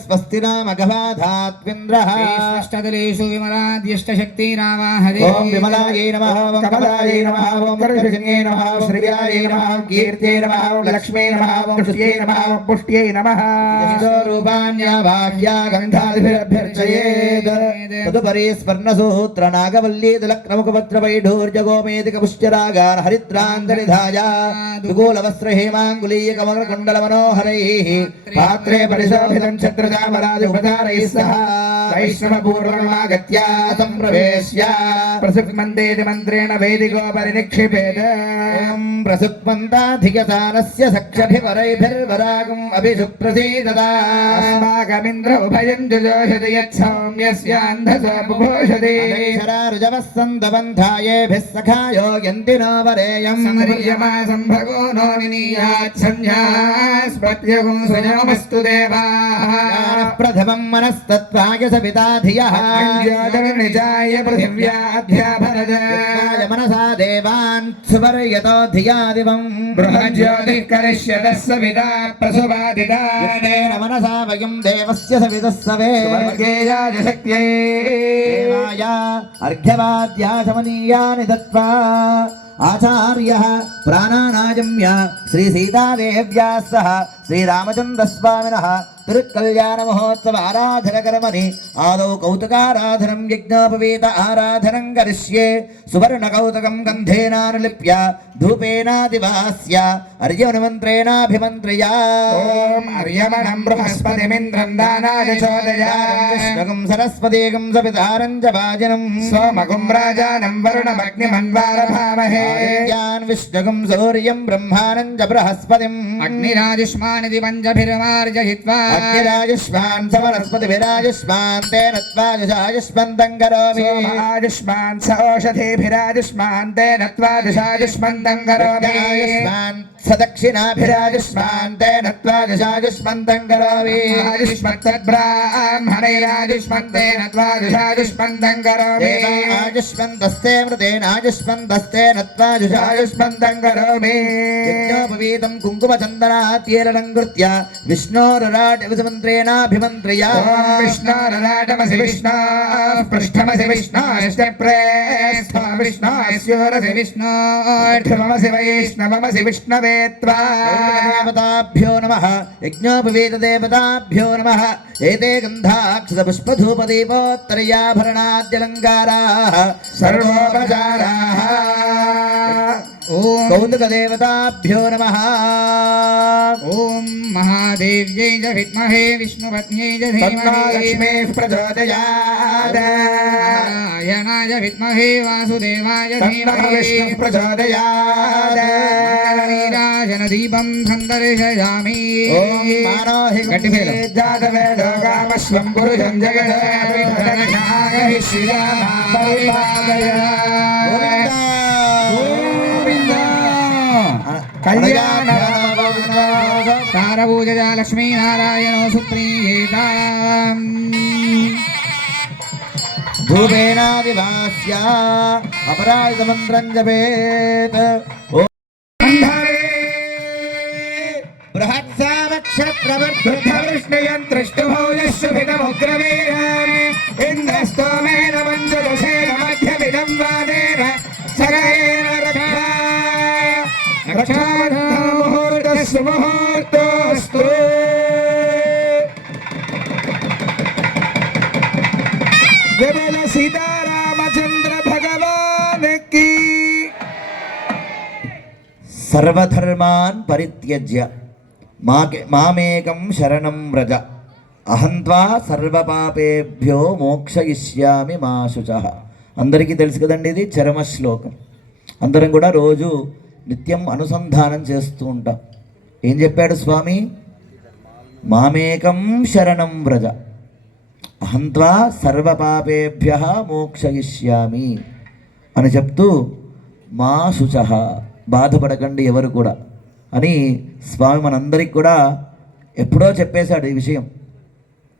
स्वस्तिरामगवाधात्विन्द्रः विमलाद्यष्टशक्तिरावाहदे ओम विमलायै नमः ओम कमलायै नमः ओम कर्षण्यै नमः ओम श्रीयायै नमः ओम कीर्त्यै नमः ओम लक्ष्म्यै नमः ओम श्रुत्यै नमः ओम पुष्ट्यै नमः रूपाण्यावाह्या गन्धादिभिरभ्यर्चयेत् तदुपरि स्वर्णसूत्र नागवल्ली तिलक्नमुखपत्रवैढूर्यगोमेदिकपुष्यरागान् हरिद्रान्तरिधाय दुगूलवस्त्र हेमाङ्गुलीय कमलकुण्डलमनोहरैः पात्रे परिशोभितं छत्रचामरादिपदारैः सह वैष्णवपूर्वमागत्य सम्प्रवेश्य प्रसुप्मन्तेति मन्त्रेण वैदिकोपरि निक्षिपेत् प्रसुप्मन्ताधिगतानस्य सख्यभिवरैभिर्वरागम् अभिषुप्रसीदता अस्माकमिन्द्र उभयं जुजोषति यत्सौम्यस्यान्धसो बुभूषति शरारुजवः सन्दबन्धायेभिः सखायो यन्ति नो वरेयम् समर्यमा सम्भगो नो निनीयाच्छन्यास्पत्यगुं स्वजोमस्तु देवाः प्रथमं मनस्तत्त्वाय सविता धियः निजाय पृथिव्याध्याभरद मनसा देवान् सुवर्यतो धिया दिवं बृहज्योतिः करिष्यतः सविता प्रसुवादिदानेन मनसा वयं देवस्य सवितः सवे स्वर्गेयाय शक्त्यै देवाय अर्घ्यवाद्या समनीयानि दत्त्वा आचार्यः प्राणानायम्य श्री सीतादेव्याः सह श्रीरामचन्द्रस्वामिनः तिरुकल्याण महोत्सव आराधन कर्मणि आदौ कौतुकाराधनं यज्ञोपवीत आराधनं करिष्ये सुवर्ण कौतुकं गन्धेनानुलिप्य धूपेनादिवास्य अर्यमन्त्रेणाभिमन्त्र्या ओम अर्यमणं बृहस्पतिमिन्द्रं दानाय चोदयामि सरस्वतीकं सवितारं च वाजिनं सोमगुं राजानं वरुणमग्निमन्वारभामहे यान् विष्णुगं सूर्यं ब्रह्माणं च बृहस्पतिम् अग्निराजुष्मान् दिवञ्जभिर्मार्जयित्वा अग्निराजुष्मान् समरस्पतिभिराजुष्मान् तेन त्वाजुषाजुष्मन्तं करोमि आजुष्मान् स औषधीभिराजुष्मान् तेन त्वाजुषाजुष्मन्तं करोमि आयुष्मान् सदक्षिणाभिराजुष्मान् तेन त्वाजुषाजुष्मन्तं करोमि आजुष्मत्तद्ब्राह्मणैराजुष्मन् तेन त्वाजुषाजुष्मन्तं करोमि आजुष्मन्तस्ते मृतेनाजुष्मन्तस्तेन त्वाजुषाजुष्मन्तं करोमि यज्ञोपवीतं कुङ्कुमचन्दनात्येरणं कृत्य विष्णोरराटविसमन्त्रेणाभिमन्त्र्या विष्णोरराटमसि विष्णो पृष्ठमसि विष्णोश्च प्रेष्ठो विष्णोस्योरसि विष्णोर्ध्वमसि वैष्णवमसि विष्णवे त्वा देवताभ्यो नमः यज्ञोपवीतदेवताभ्यो नमः एते गन्धाक्षतपुष्पधूपदीपोत्तरयाभरणाद्यलङ्काराः सर्वोपचाराः ओम कौतुकदेवताभ्यो नमः ओम महादेव्यै च विद्महे विष्णुपत्न्यै च धीमहि लक्ष्मीः प्रचोदयात् नारायणाय विद्महे वासुदेवाय धीमहि विष्णुः प्रचोदयात् नीराजनदीपं सन्दर्शयामि ओम मानोहि जातवेदो कामश्वं पुरुषं जगदः श्रीरामाय कल्याण तारभूजया लक्ष्मीनारायणो सुप्रीयेताम् धूपेनादिवास्य अपराजितमन्त्रं जपेत् बृहत्सावक्षत्रवर्धृष्णयन्त्रष्टुभौजशुभितमुग्रवीर्यम् इन्द्रस्तोमेन मञ्जुदशेन मध्यमिदं वादेन सगरेण रक्षामुहूर्तस्तु जय सीतारामचंद्र भगवान की। सर्वधर्मान् परित्यज्य मामेकं शरणं व्रज अहं त्वा सर्वपापेभ्यो మోక్షయిష్యామి మా శుచః. అందరికీ తెలుసు కదండి, ఇది చరమ శ్లోకం. అందరం కూడా రోజు నిత్యం అనుసంధానం చేస్తూ ఉంటాం. ఏం చెప్పాడు స్వామి? మామేకం శరణం వ్రజ అహం త్వా సర్వపాపేభ్యః మోక్షయిష్యామి అని చెప్తూ మా శుచః, బాధపడకండి ఎవరు కూడా అని స్వామి మనందరికి కూడా ఎప్పుడో చెప్పేశాడు ఈ విషయం.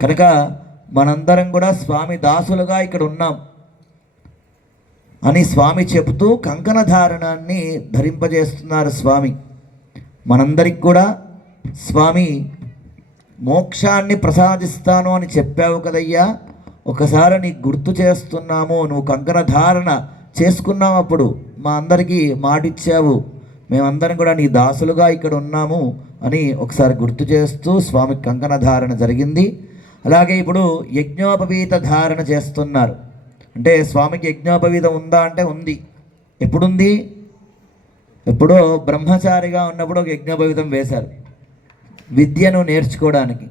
కనుక మనందరం కూడా స్వామి దాసులుగా ఇక్కడ ఉన్నాం అని స్వామి చెబుతూ కంకణ ధారణాన్ని ధరింపజేస్తున్నారు స్వామి. మనందరికి కూడా స్వామి మోక్షాన్ని ప్రసాదిస్తాను అని చెప్పావు కదయ్యా, ఒకసారి నీకు గుర్తు చేస్తున్నాము. నువ్వు కంకణ ధారణ చేసుకున్నావు, అప్పుడు మా అందరికీ మాటిచ్చావు, మేమందరం కూడా నీ దాసులుగా ఇక్కడ ఉన్నాము అని ఒకసారి గుర్తు చేస్తూ స్వామికి కంకణ ధారణ జరిగింది. అలాగే ఇప్పుడు యజ్ఞోపవీత ధారణ చేస్తున్నారు. అంటే స్వామికి యజ్ఞోపవీతం ఉందా అంటే ఉంది. ఎప్పుడుంది? ఎప్పుడో బ్రహ్మచారిగా ఉన్నప్పుడు ఒక యజ్ఞోపవీతం వేశారు విద్యను నేర్చుకోవడానికి.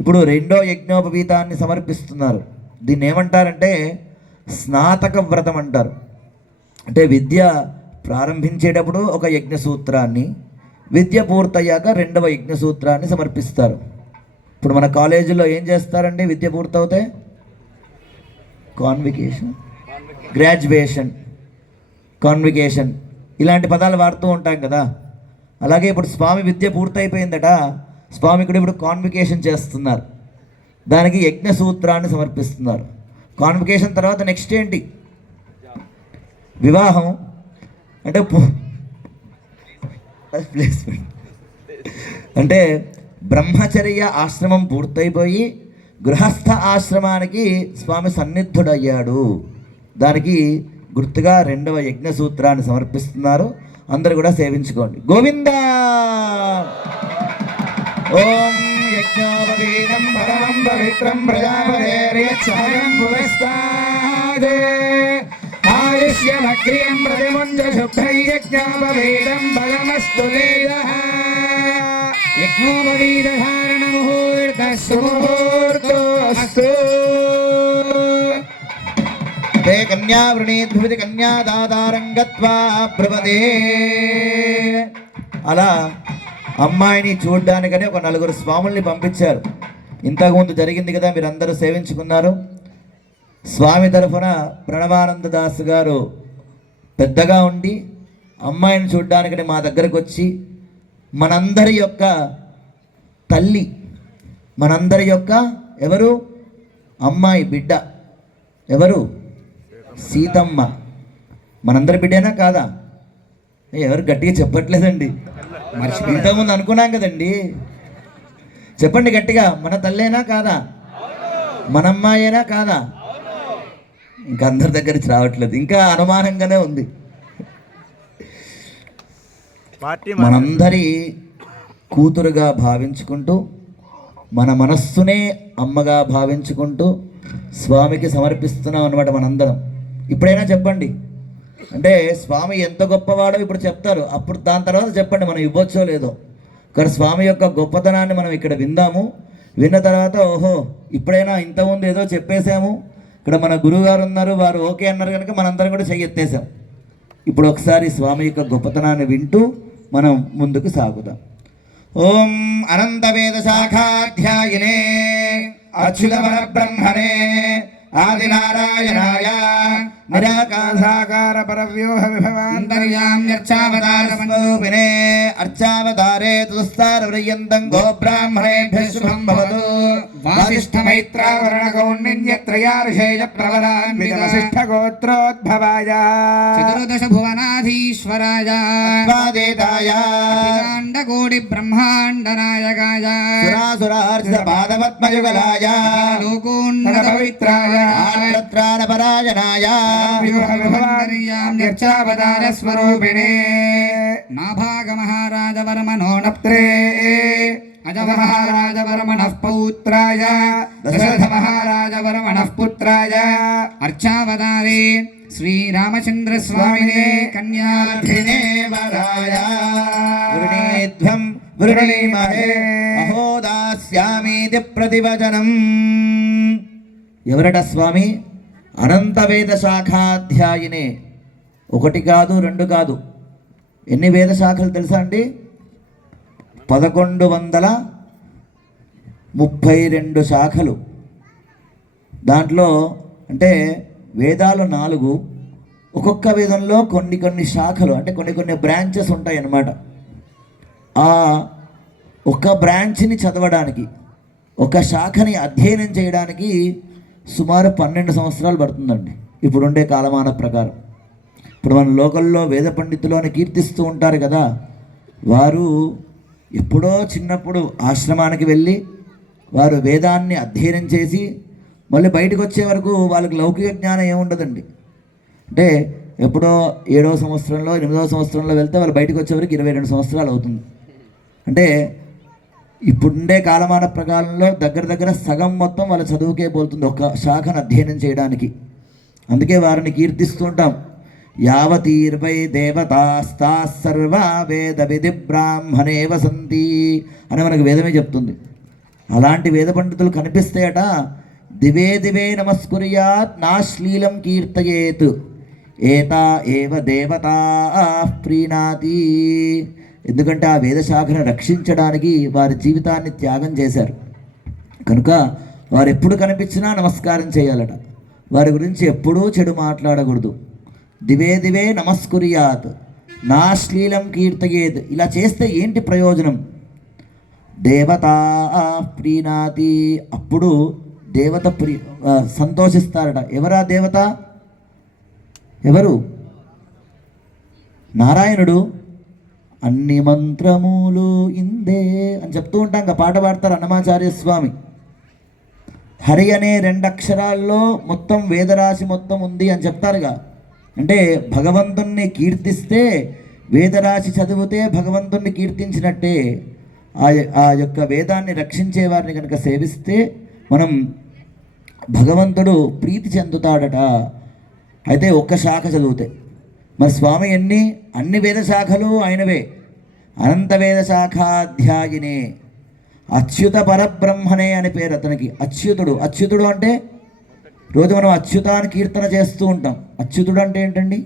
ఇప్పుడు రెండో యజ్ఞోపవీతాన్ని సమర్పిస్తున్నారు. దీన్ని ఏమంటారంటే స్నాతక వ్రతం అంటారు. అంటే విద్య ప్రారంభించేటప్పుడు ఒక యజ్ఞ సూత్రాన్ని, విద్య పూర్తయ్యాక రెండవ యజ్ఞ సూత్రాన్ని సమర్పిస్తారు. ఇప్పుడు మన కాలేజీలో ఏం చేస్తారండి? విద్య పూర్తవుతే కాన్వికేషన్, గ్రాడ్యుయేషన్, కాన్వికేషన్ ఇలాంటి పదాలు వాడుతూ ఉంటాం కదా. అలాగే ఇప్పుడు స్వామి విద్య పూర్తయిపోయిందట, స్వామికుడు ఇప్పుడు కాన్వికేషన్ చేస్తున్నారు. దానికి యజ్ఞ సూత్రాన్ని సమర్పిస్తున్నారు. కాన్వికేషన్ తర్వాత నెక్స్ట్ ఏంటి? వివాహం. అంటే ప్లేస్మెంట్. అంటే బ్రహ్మచర్య ఆశ్రమం పూర్తయిపోయి గృహస్థ ఆశ్రమానికి స్వామి సన్నిధుడయ్యాడు. దానికి గుర్తుగా రెండవ యజ్ఞ సూత్రాన్ని సమర్పిస్తున్నారు. అందరూ కూడా సేవించుకోండి. గోవిందా. ఓం యజ్ఞోపవీతం పరమం పవిత్రం ప్రజాపతేర్యచ్ఛాయం పురస్తాదే ఆయుష్యమగ్రియం ప్రతిముంజ శుభ్రై యజ్ఞోపవీతం బలమస్తు వేదః. యజ్ఞోపవీత ధారణ ముహూర్తః సుముహూర్తోస్తు. ते कन्या वृणीध्रुवति कन्यादातारं गत्वा ब्रुवते. అలా అమ్మాయిని చూడ్డానికని ఒక నలుగురు స్వాముల్ని పంపించారు. ఇంతకుముందు జరిగింది కదా, మీరందరూ సేవించుకున్నారు. స్వామి తరఫున ప్రణవానంద దాస్ గారు పెద్దగా ఉండి అమ్మాయిని చూడ్డానికని మా దగ్గరకు వచ్చి మనందరి యొక్క తల్లి, మనందరి యొక్క ఎవరు? అమ్మాయి బిడ్డ ఎవరు? సీతమ్మ. మనందరి బిడ్డేనా కాదా? ఎవరు గట్టిగా చెప్పట్లేదండి. ఇంతకుముందు అనుకున్నాం కదండి. చెప్పండి గట్టిగా, మన తల్లేనా కాదా? మన అమ్మాయేనా కాదా? ఇంకా అందరి దగ్గర నుంచి రావట్లేదు, ఇంకా అనుమానంగానే ఉంది. మనందరి కూతురుగా భావించుకుంటూ, మన మనస్సునే అమ్మగా భావించుకుంటూ స్వామికి సమర్పిస్తున్నాం అన్నమాట మనందరం. ఇప్పుడైనా చెప్పండి, అంటే స్వామి ఎంత గొప్పవాడో ఇప్పుడు చెప్తారు, అప్పుడు దాని తర్వాత చెప్పండి మనం ఇవ్వచ్చో లేదో. కానీ స్వామి యొక్క గొప్పతనాన్ని మనం ఇక్కడ విందాము. విన్న తర్వాత ఓహో ఇప్పుడైనా ఇంతకుముందు ఏదో చెప్పేశాము, ఇక్కడ మన గురువుగారు ఉన్నారు, వారు ఓకే అన్నారు కనుక మనందరం కూడా చెయ్యెత్తేసాం. ఇప్పుడు ఒకసారి స్వామి యొక్క గొప్పతనాన్ని వింటూ మనం ముందుకు సాగుదాం. ఓం అనంత వేద శాఖాధ్యాయినే అచ్యుత పరబ్రహ్మణే ఆదినారాయణాయ నిరాకాసాకార పరవ్యూహ విభవాంతర్యామ్యర్చావతార స్వరూపిణే అర్చావతారే తుస్తార వ్రయంతం గోబ్రాహ్మణేభ్యః శుభం భవతు. వాసిష్ఠమైత్రావరణ కౌండిన్యత్రయార్షేయ ప్రవరాన్విత వసిష్ఠ గోత్రోద్భవాయ చతుర్దశ భువనాధీశ్వరాయ స్వాదేతాయ అఖిలాండకోటి బ్రహ్మాండ నాయకాయ సురాసురార్చిత పాదపద్మయుగలాయ లోకోన్నత పవిత్రాయ ఆర్ద్రత్రాణపరాయణాయ నిర్చావతార స్వరూపిణే నాభాగ మహారాజ వర్మణో నప్త్రే అజ మహారాజ వర్మణః పౌత్రాయ దశరథ మహారాజ వర్మణః పుత్రాయ అర్చావతారే శ్రీరామచంద్ర స్వామినే కన్యార్థినే వరాయ వృణీధ్వం వృణీమహే అహోదాస్యామీతి ప్రతివచనం. ఎవరట స్వామి? అనంత వేద శాఖాధ్యాయినే. ఒకటి కాదు, రెండు కాదు. ఎన్ని వేద శాఖలు తెలుసా అండి? 1132 శాఖలు. దాంట్లో అంటే వేదాలు 4, ఒక్కొక్క వేదంలో కొన్ని శాఖలు, అంటే కొన్ని బ్రాంచెస్ ఉంటాయి అన్నమాట. ఆ ఒక బ్రాంచ్ని చదవడానికి, ఒక శాఖని అధ్యయనం చేయడానికి సుమారు 12 సంవత్సరాలు పడుతుందండి ఇప్పుడుండే కాలమాన ప్రకారం. ఇప్పుడు మన లోకల్లో వేద పండితులు అని కీర్తిస్తూ ఉంటారు కదా, వారు ఎప్పుడో చిన్నప్పుడు ఆశ్రమానికి వెళ్ళి వారు వేదాన్ని అధ్యయనం చేసి మళ్ళీ బయటకు వచ్చే వరకు వాళ్ళకి లౌకిక జ్ఞానం ఏముండదండి. అంటే ఎప్పుడో 7వ సంవత్సరంలో 8వ సంవత్సరంలో వెళ్తే వాళ్ళు బయటకు వచ్చేవరకు 22 సంవత్సరాలు అవుతుంది. అంటే ఇప్పుడుండే కాలమాన ప్రకారంలో దగ్గర సగం మొత్తం వాళ్ళ చదువుకే పోతుంది ఒక శాఖను అధ్యయనం చేయడానికి. అందుకే వారిని కీర్తిస్తూ ఉంటాం. యావతీర్వై దేవతాస్తా సర్వా వేద విధి బ్రాహ్మణే వసంతి అని మనకు వేదమే చెప్తుంది. అలాంటి వేద పండితులు కనిపిస్తాయట. దివే దివే నమస్కుర్యాత్ నాశ్లీలం కీర్తయేత్ ఏతా ఏవ దేవతా ప్రీణాతి. ఎందుకంటే ఆ వేదశాఖను రక్షించడానికి వారి జీవితాన్ని త్యాగం చేశారు కనుక వారు ఎప్పుడు కనిపించినా నమస్కారం చేయాలట. వారి గురించి ఎప్పుడూ చెడు మాట్లాడకూడదు. దివే దివే నమస్కుర్యాత్ నాశ్లీలం కీర్తయేత్. ఇలా చేస్తే ఏంటి ప్రయోజనం? దేవతా ప్రీణాతి. అప్పుడు దేవత సంతోషిస్తారట. ఎవరా దేవత? ఎవరు? నారాయణుడు. అన్ని మంత్రములు ఇందే అని చెప్తూ ఉంటాం. ఇంకా పాట పాడతారు అన్నమాచార్య స్వామి. హరి అనే 2 అక్షరాల్లో మొత్తం వేదరాశి మొత్తం ఉంది అని చెప్తారుగా. అంటే భగవంతుణ్ణి కీర్తిస్తే వేదరాశి చదివితే భగవంతుణ్ణి కీర్తించినట్టే. ఆ యొక్క వేదాన్ని రక్షించే వారిని కనుక సేవిస్తే మనం భగవంతుడు ప్రీతి చెందుతాడట. అయితే ఒక్క శాఖ చదివితే. మరి స్వామి అన్ని వేద శాఖలు ఆయనవే. అనంత వేద శాఖాధ్యాయినే అచ్యుత పరబ్రహ్మనే అని పేరు అతనికి. అచ్యుతుడు అంటే రోజు మనం అచ్యుతాన్ని కీర్తన చేస్తూ ఉంటాం. అచ్యుతుడు అంటే ఏంటండి?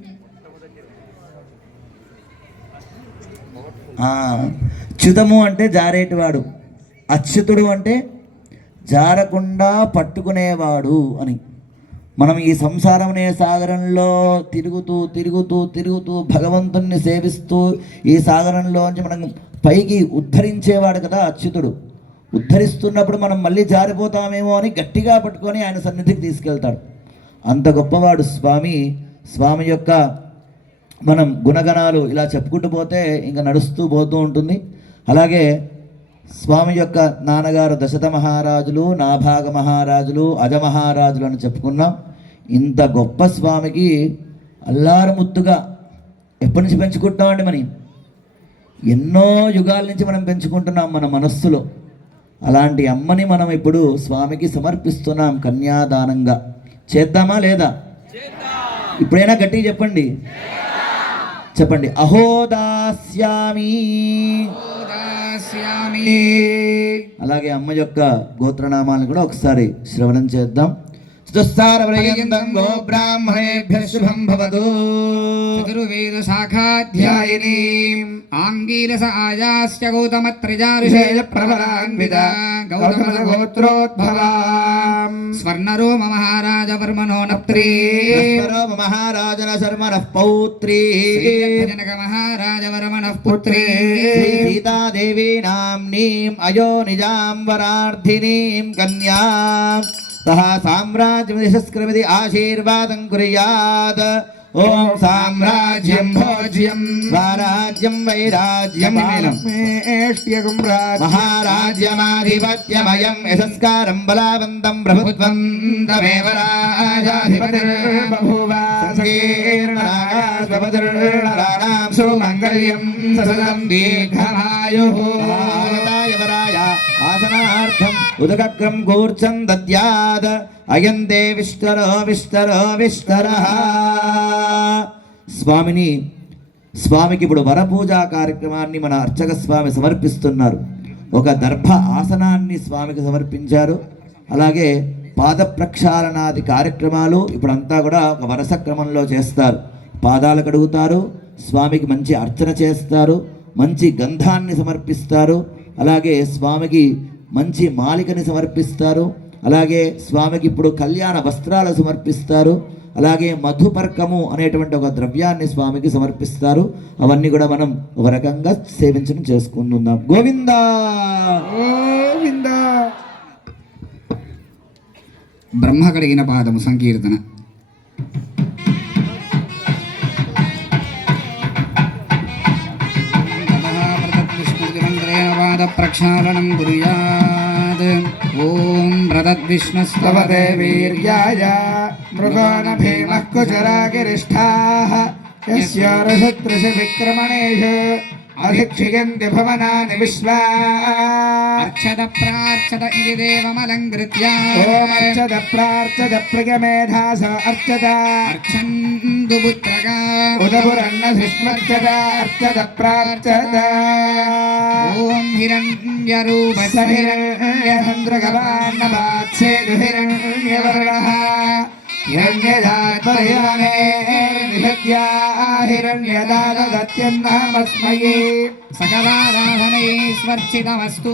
అచ్యుతము అంటే జారేటివాడు, అచ్యుతుడు అంటే జారకుండా పట్టుకునేవాడు అని. మనం ఈ సంసారం అనే సాగరంలో తిరుగుతూ భగవంతుణ్ణి సేవిస్తూ ఈ సాగరంలోంచి మనం పైకి ఉద్ధరించేవాడు కదా అచ్యుతుడు. ఉద్ధరిస్తున్నప్పుడు మనం మళ్ళీ జారిపోతామేమో అని గట్టిగా పట్టుకొని ఆయన సన్నిధికి తీసుకెళ్తాడు. అంత గొప్పవాడు స్వామి. స్వామి యొక్క మనం గుణగణాలు ఇలా చెప్పుకుంటూ పోతే ఇంకా నడుస్తూ పోతూ ఉంటుంది. అలాగే స్వామి యొక్క నాన్నగారు దశరథ మహారాజులు, నాభాగ మహారాజులు, అజమహారాజులు అని చెప్పుకున్నాం. ఇంత గొప్ప స్వామికి అల్లారు ముద్దుగా ఎప్పటి నుంచి పెంచుకుంటామండి? మనం ఎన్నో యుగాల నుంచి మనం పెంచుకుంటున్నాం మన మనస్సులో. అలాంటి అమ్మని మనం ఇప్పుడు స్వామికి సమర్పిస్తున్నాం కన్యాదానంగా. చేద్దామా లేదా? ఇప్పుడైనా గట్టిగా చెప్పండి. అహోదాస్యామి. అలాగే అమ్మ యొక్క గోత్రనామాలను కూడా ఒకసారి శ్రవణం చేద్దాం. చతుస్సారపర్యంతం గో బ్రాహ్మణేభ్యః శుభం భవతు. చతుర్వేద శాఖాధ్యాయిని ఆంగీరస ఆయాస్య గౌతమత్రిజారుషేయ ప్రబలాన్విత గౌతమ గోత్రోద్భవాం స్వర్ణరోమ మహారాజ వర్మణో నప్త్రీ మహారాజన శర్మణః పౌత్రీ జనక మహారాజ వర్మణః పుత్రీ సీతాదేవీ నామ్నీం అయోనిజాం వరార్థినీం కన్యాం తహ సామ్రాజ్యమిదిశస్క్రమిది ఆశీర్వాదం కుర్యాత్. ఓం సామ్రాజ్యం భోజ్యం స్వరాజ్యం వైరాజ్యం మహారాజ్యమాధిపత్యమయం యశస్కారం బలవంతం ప్రభుత్వం తమేవ రాజాధిపతిర్బభూవ సంకీర్ణనాగాస్వపతిర్నరాణాం సుమంగళ్యం ససదం దీర్ఘమాయుః. ఆసనార్థం ఉదకక్రం కూర్చం దద్యాద్ అయంతే విస్తరః. స్వామికి ఇప్పుడు వరపూజా కార్యక్రమాన్ని మన అర్చక స్వామి సమర్పిస్తున్నారు. ఒక దర్భ ఆసనాన్ని స్వామికి సమర్పించారు. అలాగే పాద ప్రక్షాళనాది కార్యక్రమాలు ఇప్పుడంతా కూడా ఒక వరుస క్రమంలో చేస్తారు. పాదాలు కడుగుతారు, స్వామికి మంచి అర్చన చేస్తారు, మంచి గంధాన్ని సమర్పిస్తారు. అలాగే స్వామికి మంచి మాలికని సమర్పిస్తారు. అలాగే స్వామికి ఇప్పుడు కళ్యాణ వస్త్రాలు సమర్పిస్తారు. అలాగే మధుపర్కము అనేటువంటి ఒక ద్రవ్యాన్ని స్వామికి సమర్పిస్తారు. అవన్నీ కూడా మనం ఒక రకంగా సేవించడం చేసుకుందాం. గోవిందా గోవిందా. బ్రహ్మ కడిగిన పాదము సంకీర్తన. ప్రక్షాళనం కుర్యాత్. तस्मात् ॐ प्रदद्विष्णुस्तवते वीर्याय मृगो न भीमः कुचरागिरिष्ठाः यस्य ऋषिविक्रमणेषु अधिक्षियन्ति भवनानि विश्वा अर्चत प्रार्चत इति देवमलङ्कृत्य ओमर्चद प्रार्चद प्रियमेधास अर्चद अर्चन्तु पुत्रका उदपुरन्न धृष्मर्चद अर्चद प्रार्चद ॐ हिरण्यरूपस्य हिरण्यचन्द्रगवान्नवात्सेदु हिरण्यवर्णः हिरण्यदात्मयाने निहत्या हिरण्यदादत्यन्नामस्मै सकलाराधनैस्वर्चितमस्तु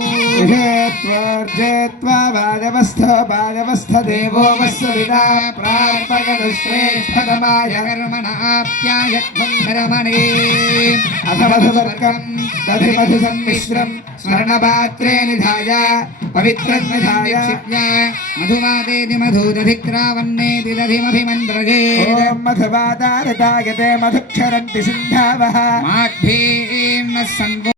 त्वर्जेत्वा बाजवस्थ देवो वत्सविना प्रार्पयनुश्रेष्ठतमाय कर्मणाप्यायत्वन्दरमणे अथ मधुवर्गं दधिमधुसम्मिश्रं स्वर्णपात्रे निधाय पवित्रं निधाय मधुवादेति मधुदधिक्रावन्नेति दधिमभिमन्त्रजे ॐ मधुवादारतायते मधुक्षरन्ति सिन्धावः माघ्येन सन्वो